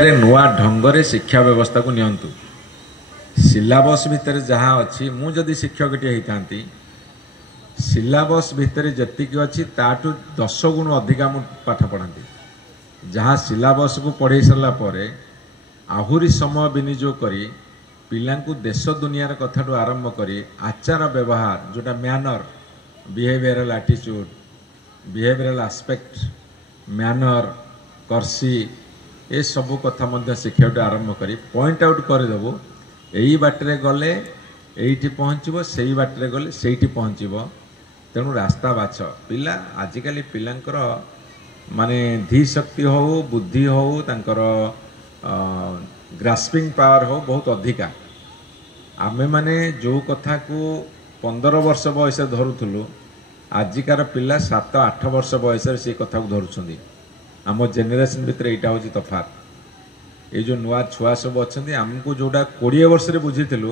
ଓଡ଼ିଆରେ ନୂଆ ଢଙ୍ଗରେ ଶିକ୍ଷା ବ୍ୟବସ୍ଥାକୁ ନିଅନ୍ତୁ। ସିଲାବସ୍ ଭିତରେ ଯାହା ଅଛି, ମୁଁ ଯଦି ଶିକ୍ଷକଟିଏ ହେଇଥାନ୍ତି, ସିଲାବସ୍ ଭିତରେ ଯେତିକି ଅଛି ତାଠୁ 10 ଗୁଣ ଅଧିକା ମୁଁ ପାଠ ପଢ଼ାନ୍ତି। ଯାହା ସିଲାବସ୍କୁ ପଢ଼େଇ ସାରିଲା ପରେ ଆହୁରି ସମୟ ବିନିଯୋଗ କରି ପିଲାଙ୍କୁ ଦେଶ ଦୁନିଆର କଥାଠୁ ଆରମ୍ଭ କରି ଆଚାର ବ୍ୟବହାର, ଯେଉଁଟା ମ୍ୟାନର, ବିହେଭିୟରାଲ ଆଟିଚ୍ୟୁଡ଼, ବିହେଭିୟରାଲ ଆସ୍ପେକ୍ଟ, ମ୍ୟାନର, କର୍ସି, ଏସବୁ କଥା ମଧ୍ୟ ଶିକ୍ଷାଠୁ ଆରମ୍ଭ କରି ପଏଣ୍ଟ ଆଉଟ୍ କରିଦେବୁ। ଏଇ ବାଟରେ ଗଲେ ଏଇଠି ପହଞ୍ଚିବ, ସେଇ ବାଟରେ ଗଲେ ସେଇଠି ପହଞ୍ଚିବ। ତେଣୁ ରାସ୍ତା ବାଛ। ପିଲା ଆଜିକାଲି ପିଲାଙ୍କର ମାନେ ଧୀ ଶକ୍ତି ହେଉ, ବୁଦ୍ଧି ହେଉ, ତାଙ୍କର ଗ୍ରାସ୍ପିଂ ପାୱାର ହେଉ ବହୁତ ଅଧିକା। ଆମେମାନେ ଯେଉଁ କଥାକୁ 15 ବର୍ଷ ବୟସରେ ଧରୁଥିଲୁ, ଆଜିକାର ପିଲା 7-8 ବର୍ଷ ବୟସରେ ସେ କଥାକୁ ଧରୁଛନ୍ତି। ଆମ ଜେନେରେସନ୍ ଭିତରେ ଏଇଟା ହେଉଛି ତଫାତ୍। ଏଇ ଯେଉଁ ନୂଆ ଛୁଆ ସବୁ ଅଛନ୍ତି, ଆମକୁ ଯେଉଁଟା 20 ବର୍ଷରେ ବୁଝିଥିଲୁ